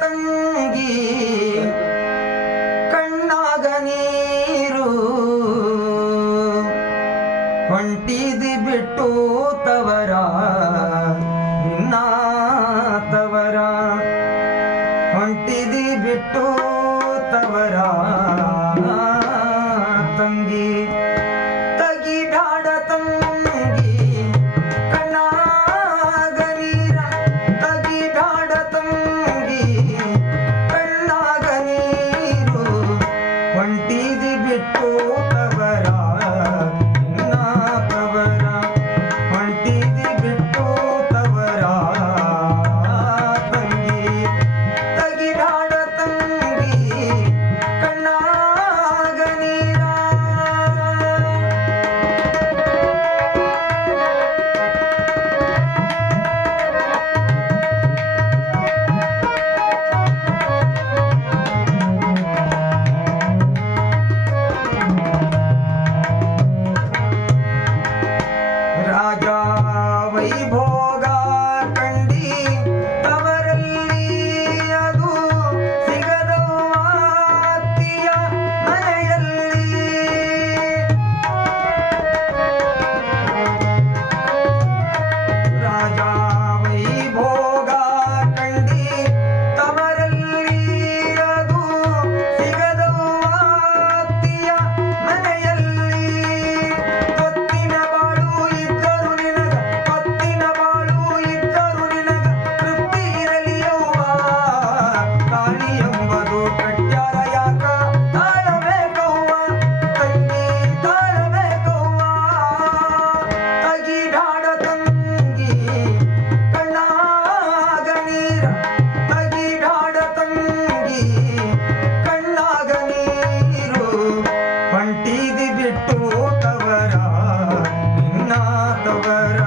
ತಂಗಿ செய்தி விட்டு தவறா राजा ತವರ ನಿನ್ನ ತವರ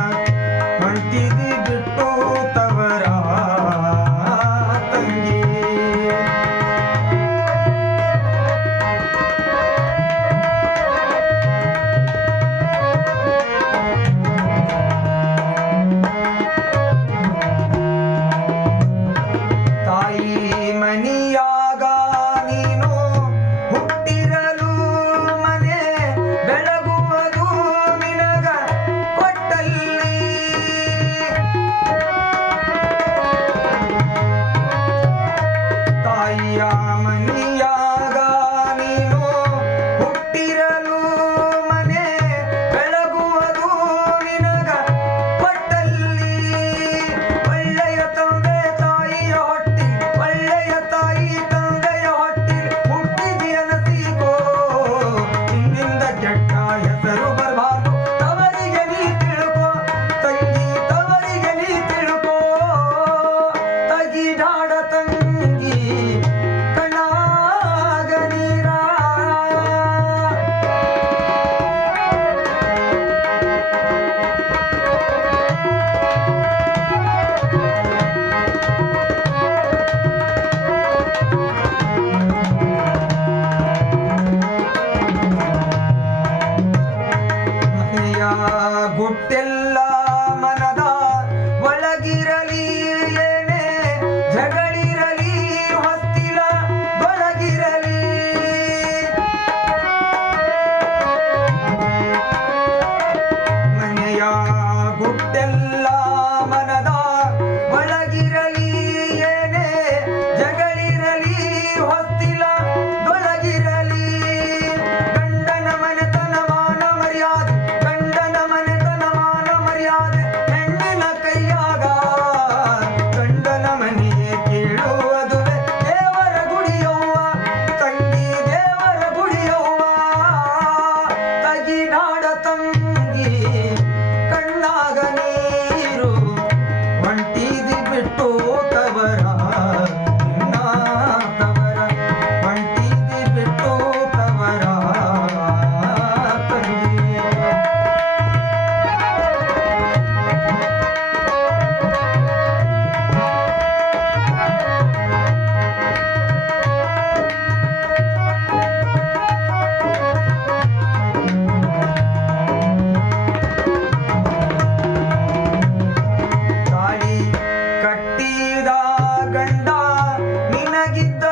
குட்டெல்ல ಗಂಡ ನಿನಗಿದ್ದ